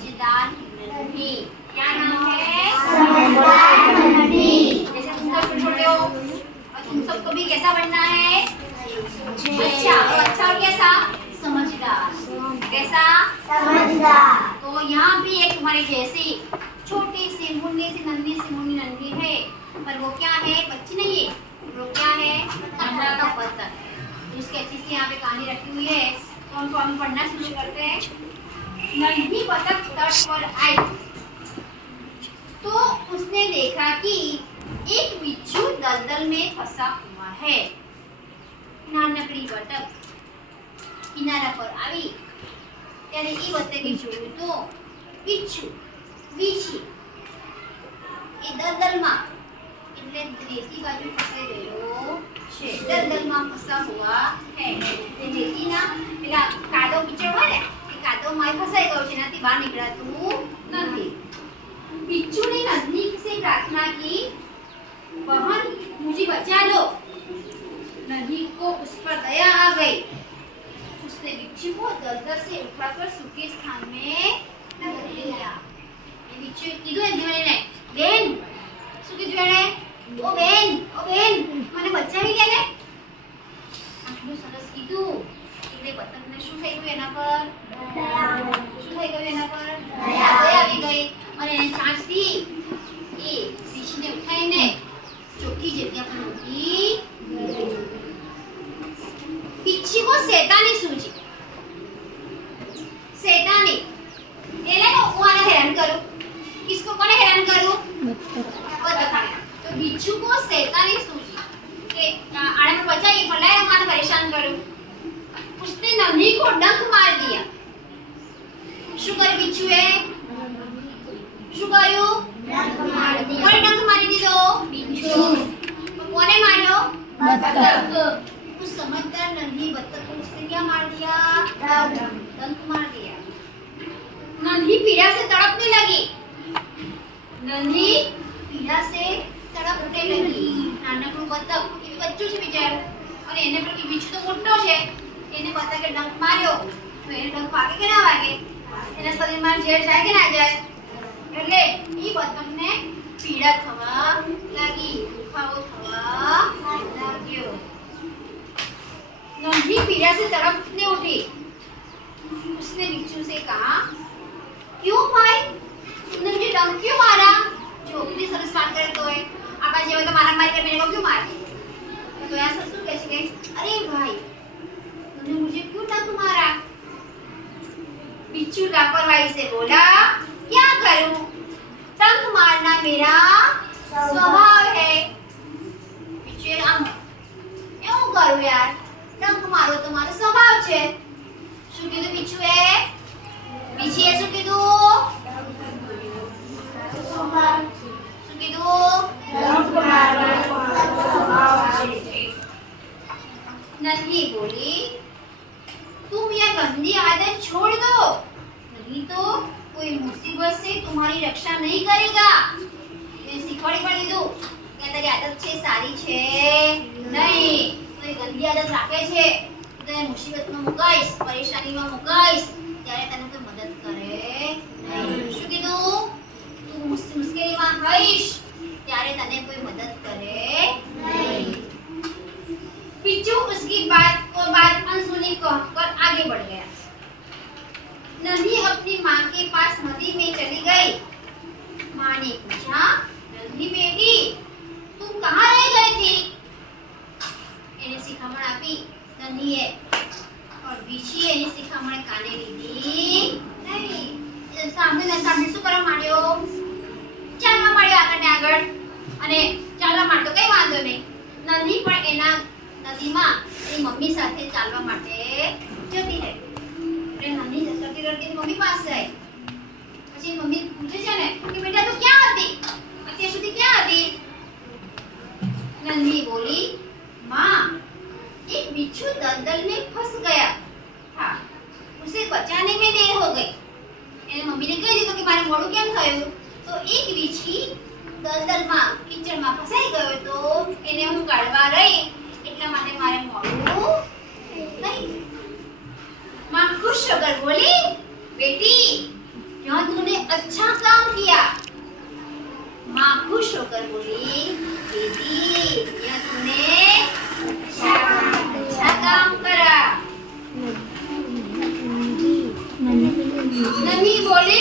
समझदार नन्ही। क्या नाम है? समझदार नन्ही। जैसे तुम सब छोटे हो और तुम सबको भी कैसा बनना है? अच्छा। और अच्छा और कैसा? समझदार। कैसा? समझदार। तो यहाँ भी एक तुम्हारी जैसी छोटी सी मुन्नी सी नन्ही सी मुन्नी नन्ही है, पर वो क्या है? बच्ची नहीं है, वो क्या है? अंडा का बतख है। उसकी अच्छी सी यहाँ पे कहानी रखी हुई है, तो हम पढ़ना शुरू करते हैं। नन्ही बतख तट पर आई तो उसने देखा कि एक बिच्छू दलदल में फंसा हुआ है। नानकड़ी बतख કિનારા પર આવી ત્યારે એ બતકે જોયું તો बिच्छू વીછી એ દલદલમાં એટલે રેતી બાજુ ફસાઈ ગયો છે। દલદલમાં ફસા હુઆ હે। તે રેતીના પેલા કાદવ કીચડ હોય ને એ કાદવમાં ફસાઈ ગયો છે, એનાથી બહાર નીકળાતું નથી। बिच्छू ने नन्ही से प्रार्थना की, बहन मुझे बचा लो। नन्ही को उस पर दया आ गई। उसने बिच्छू को दलदल से उठाकर सूखे स्थान में रख दिया। ये बिच्छू कीधुं एनी ने बेन શું કીધું એને? ઓ બેન મને બચાવી લે ને। આટલું સરસ કીધું એટલે બતકને શું થઈ ગયું એના પર? શું થઈ ગયું એના પર? દયા આવી ગઈ અને એને ચાંચથી એ વીછીને ઉઠાઈને ચોખ્ખી જગ્યા પર મૂકી ગઈ। बिच्छू को शैतानी सूझी। शैतानी એટલે હું આને હેરાન કરું। किसको કોને હેરાન કરું? બતકને। तो बिच्छू को शैतानी सूझी કે આને मैं बचाई पर लाए मैं परेशान करूं। उसने नन्ही को डंक मार दिया। શું કર્યું बिच्छूએ? શું કર્યું? ડંક મારી દીધો। કોને ડંક મારી દીધો? बिच्छू। કોને માર્યો? બતક। उस समझदार नन्ही बतख को उसने क्या मार दिया? डंक मार दिया। नन्ही पीड़ा से तड़पने लगी। नन्ही पीड़ा से तड़पने लगी। नानकड़ું બતક એ બચ્ચું છે બિચારું, અને એને પર બીજું તો મોટો છે, એને બતકે ડંક માર્યો તો એને ડંક વાગે કે ના વાગે? એના શરીરમાં ઝેર જાય કે ના જાય? એટલે એ બતકને પીડા થવા લાગી, દુખાવો થવા લાગ્યો। नन्ही पीड़ा से तड़पने उठी। उसने बिच्छू से कहा, क्यों भाई तुमने मुझे डंक क्यों मारा? जो इतनी सरस बात करे तो है आपा जेवा तो मारा मारी कर मेरे को क्यों मार? तो यार ससुर कैसे गए? अरे भाई तुमने मुझे क्यों डंक मारा? बिच्छू लापरवाही से बोला, क्या करूं, डंक मारना मेरा स्वभाव है। बिच्छू आम એવું કરું યાર, ડંક મારો તો મારો સ્વભાવ છે। શું કીધું बिच्छूએ? બીજીએ શું કીધું? શું કીધું? ડંક મારવાનો મારો સ્વભાવ છે। नन्ही बोली, तुम यह गंदी आदत छोड़ दो, नहीं तो कोई मुसीबत से तुम्हारी रक्षा नहीं करेगा। ये શીખવાડી પણ દીધું કે તારી આદત છે સારી છે નહીં, તો એ ગંદી આદત રાખે છે તો તને મુસીબતમાં મુકાઈશ, પરેશાનીમાં મુકાઈશ, ત્યારે તને કોઈ મદદ કરે નહીં। શું કીધું? તું મુશ્કેલીમાં હોઈશ ત્યારે તને કોઈ મદદ કરે નહીં। बिच्छू उसकी बात अनसुनी कहकर आगे बढ़ गया। नन्ही अपनी माँ के पास नदी में चली गई। माँ ने पूछा, नन्ही बेटी तुम कहाँ रह गई थी? એને શિખામણ આપી નન્હીએ, और બીજીએ એની શિખામણ કાને લીધી નહીં। સાંભળીને શું કરવા માંડ્યો? ચાલવા માંડ્યો આગળ ને આગળ, અને ચાલવા માંડતો કઈ વાંધો નહીં। નન્હી પણ એના નદીમાં એની મમ્મી સાથે ચાલવા માટે જતી રહી। એટલે નન્હી રડતી રડતી મમ્મી પાસે આવી। પછી મમ્મી પૂછે છે ને કે બેટા તું ક્યાં હતી? અત્યાર સુધી ક્યાં હતી? नन्ही बोली, माँ एक बिच्छू दलदल में फंस गया था, उसे बचाने में देर हो गई। એને મમ્મીને કહી દીધું કે મારે મોડું કેમ થયું? તો એક વીછી દલદલમાં કીચડમાં ફસાઈ ગયો તો એને હું કાઢવા રહી, એટલા માટે મારે મોડું નહીં। माँ खुश होकर बोली, बेटी क्यों तू पकड़कर बोली दीदी यह तूने अच्छा काम करा। नन्ही बोली